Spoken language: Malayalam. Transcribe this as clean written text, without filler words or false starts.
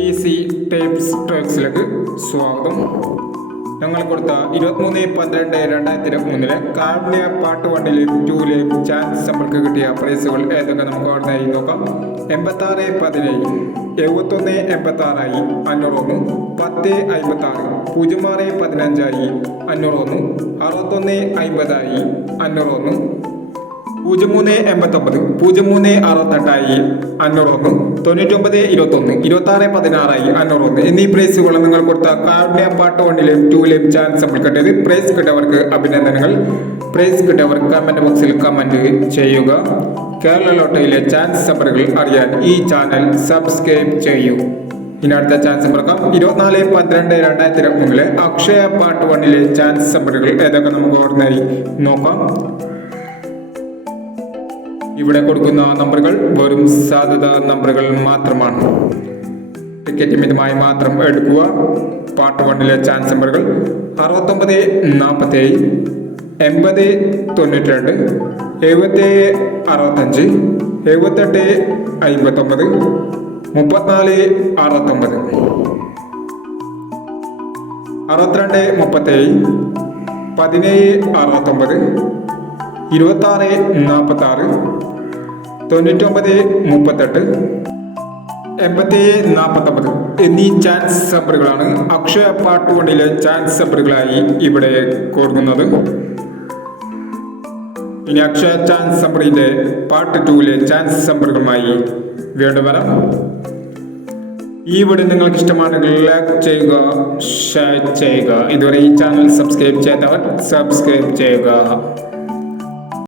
ഈസി ടേപ്സ് ട്രിക്സിലേക്ക് സ്വാഗതം. ഞങ്ങൾ കൊടുത്ത 23/12/2023 കാരുണ്യ പാട്ട് 1ലെയും 2ലെയും ചാൻസ് നമ്മൾക്ക് കിട്ടിയ പ്രൈസുകൾ ഏതൊക്കെ നമുക്ക് ഓർമ്മയായി നോക്കാം. 86-17, 71-86 501, 10-56, 06-15 501, 61-50 501, 03-89, 03-68 501, 99-21, 26-16 501 എന്നീ പ്രൈസുകൾ നിങ്ങൾ കൊടുത്ത കാരുണ്യ പാട്ട് 1ലെയും 2ലെയും ചാൻസ് നമ്മൾ കിട്ടിയത്. പ്രൈസ് കിട്ടിയവർക്ക് അഭിനന്ദനങ്ങൾ. പ്രൈസ് കിട്ടിയവർ കമന്റ് ബോക്സിൽ കമന്റ് ചെയ്യുക. കേരള ലോട്ടറിയിലെ ചാൻസ് നമ്പറുകൾ അറിയാൻ ഈ ചാനൽ സബ്സ്ക്രൈബ് ചെയ്യൂ. ഇനി അടുത്ത ചാൻസ് നമ്പർ 24/12/2023 അക്ഷയ പാട്ട് 1ലെ ചാൻസ് നമ്പറുകൾ ഏതൊക്കെ നമുക്ക് ഓർമ്മയായി നോക്കാം. ഇവിടെ കൊടുക്കുന്ന നമ്പറുകൾ വെറും സാധ്യത നമ്പറുകൾ മാത്രമാണ്. ടിക്കറ്റ് മിതമായി മാത്രം എടുക്കുക. പാർട്ട് 1ലെ ചാൻസ് നമ്പറുകൾ 69-47, 80-92, 77-65, 78-59, 34-69, 62-37, 17-69, 26-46, 99-38, 80-49 എന്നീ ചാൻസ് നമ്പറുകളാണ് അക്ഷയ പാർട്ട് 1ലെ ചാൻസ് നമ്പറുകളായി ഇവിടെ കൊടുക്കുന്നത്. ഇനി അക്ഷയ ചാൻസ് നമ്പറിന്റെ പാർട്ട് 2ലെ ചാൻസ് നമ്പറുകളുമായി വീണ്ടും വരാം. ഈ വീഡിയോ നിങ്ങൾക്ക് ഇഷ്ടമാണെങ്കിൽ ലൈക്ക് ചെയ്യുക, ഷെയർ ചെയ്യുക. ഇതുവരെ ഈ ചാനൽ സബ്സ്ക്രൈബ് ചെയ്യാത്തവർ സബ്സ്ക്രൈബ് ചെയ്യുക.